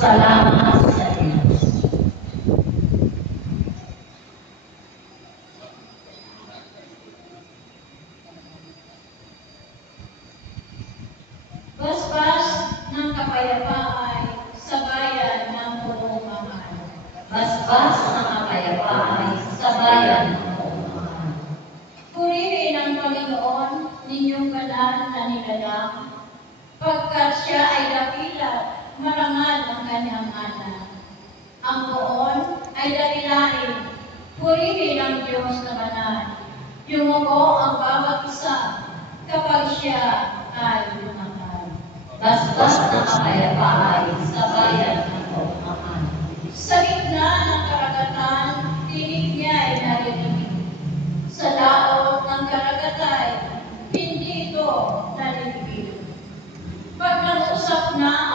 Salamat sa Diyos. Basbas ng kapayapaan sa bayan ng purungahan. Basbas ng kapayapaan sa bayan ng Purungahan. Purihin ang Panginoon ninyong banal na nilalang, pagkat siya ay dakila, marangal ang kanyang anak. Ang poon ay dakilain, purihin ang Diyos na banal. Yumuko ang bawat isa kapag siya ay lumahal. Basbas ng kapayapaan sa bayan ng Purungahan. Sa gitna ng karagatan, tinig niya ay narinig. Sa laot ng karagatan, hindi ito nalilibig. Pag nag-usap na